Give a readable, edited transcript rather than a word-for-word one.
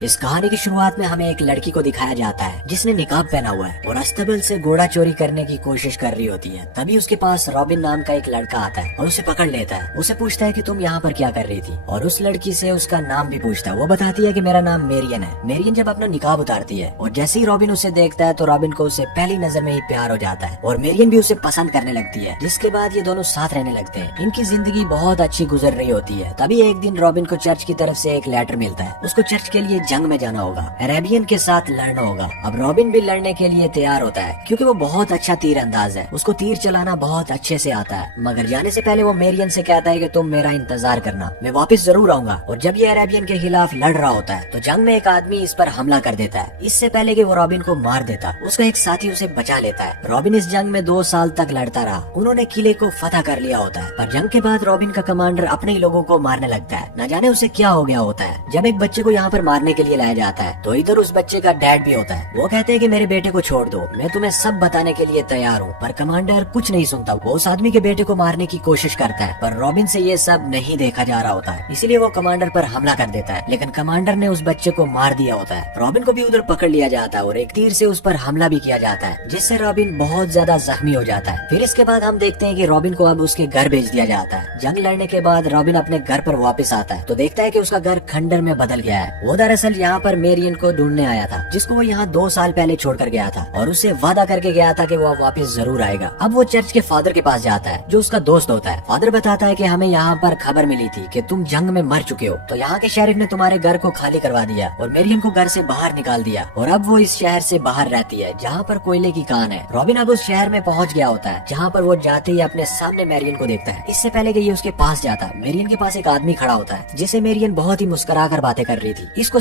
इस कहानी की शुरुआत में हमें एक लड़की को दिखाया जाता है जिसने निकाब पहना हुआ है और अस्तबल से घोड़ा चोरी करने की कोशिश कर रही होती है। तभी उसके पास रॉबिन नाम का एक लड़का आता है और उसे पकड़ लेता है। उसे पूछता है कि तुम यहाँ पर क्या कर रही थी, और उस लड़की से उसका नाम भी पूछता है। वो बताती है कि मेरा नाम मेरियन है। मेरियन जब अपना निकाब उतारती है और जैसे ही रॉबिन उसे देखता है तो रॉबिन को उसे पहली नजर में ही प्यार हो जाता है और मेरियन भी उसे पसंद करने लगती है। जिसके बाद ये दोनों साथ रहने लगते हैं। इनकी जिंदगी बहुत अच्छी गुजर रही होती है। तभी एक दिन रॉबिन को चर्च की तरफ से एक लेटर मिलता है। उसको चर्च के लिए जंग में जाना होगा, अरेबियन के साथ लड़ना होगा। अब रॉबिन भी लड़ने के लिए तैयार होता है क्योंकि वो बहुत अच्छा तीर अंदाज है। उसको तीर चलाना बहुत अच्छे से आता है। मगर जाने से पहले वो मेरियन से कहता है कि तुम मेरा इंतजार करना, मैं वापस जरूर आऊंगा। और जब ये अरेबियन के खिलाफ लड़ रहा होता है तो जंग में एक आदमी इस पर हमला कर देता है। इससे पहले कि वो रॉबिन को मार देता, उसका एक साथी उसे बचा लेता है। रॉबिन इस जंग में 2 साल तक लड़ता रहा। उन्होंने किले को फतह कर लिया होता है। पर जंग के बाद रॉबिन का कमांडर अपने ही लोगों को मारने लगता है। न जाने उसे क्या हो गया होता है। जब एक बच्चे को यहाँ पर मारने के लिए लाया जाता है तो इधर उस बच्चे का डैड भी होता है। वो कहते हैं कि मेरे बेटे को छोड़ दो, मैं तुम्हें सब बताने के लिए तैयार हूँ। पर कमांडर कुछ नहीं सुनता। वो उस आदमी के बेटे को मारने की कोशिश करता है पर रॉबिन से ये सब नहीं देखा जा रहा होता है। इसीलिए वो कमांडर पर हमला कर देता है। लेकिन कमांडर ने उस बच्चे को मार दिया होता है। रॉबिन को भी उधर पकड़ लिया जाता है और एक तीर से उस पर हमला भी किया जाता है, जिससे रॉबिन बहुत ज्यादा जख्मी हो जाता है। फिर इसके बाद हम देखते हैं कि रॉबिन को अब उसके घर भेज दिया जाता है। जंग लड़ने के बाद रॉबिन अपने घर पर वापस आता है तो देखता है कि उसका घर खंडर में बदल गया है। वो दरअसल यहाँ पर मेरियन को ढूंढने आया था, जिसको वो यहाँ 2 साल पहले छोड़कर गया था और उससे वादा करके गया था कि वो वापस जरूर आएगा। अब वो चर्च के फादर के पास जाता है जो उसका दोस्त होता है। फादर बताता है कि हमें यहाँ पर खबर मिली थी कि तुम जंग में मर चुके हो, तो यहाँ के शेरिफ ने तुम्हारे घर को खाली करवा दिया और मेरियन को घर से बाहर निकाल दिया और अब वो इस शहर से बाहर रहती है जहाँ पर कोयले की खान है। रॉबिन अब उस शहर में पहुँच गया होता है जहाँ पर वो जाते ही अपने सामने मेरियन को देखता है। इससे पहले कि ये उसके पास जाता, मेरियन के पास एक आदमी खड़ा होता है जिसे मेरियन बहुत ही मुस्कुरा कर बातें कर रही थी। इसको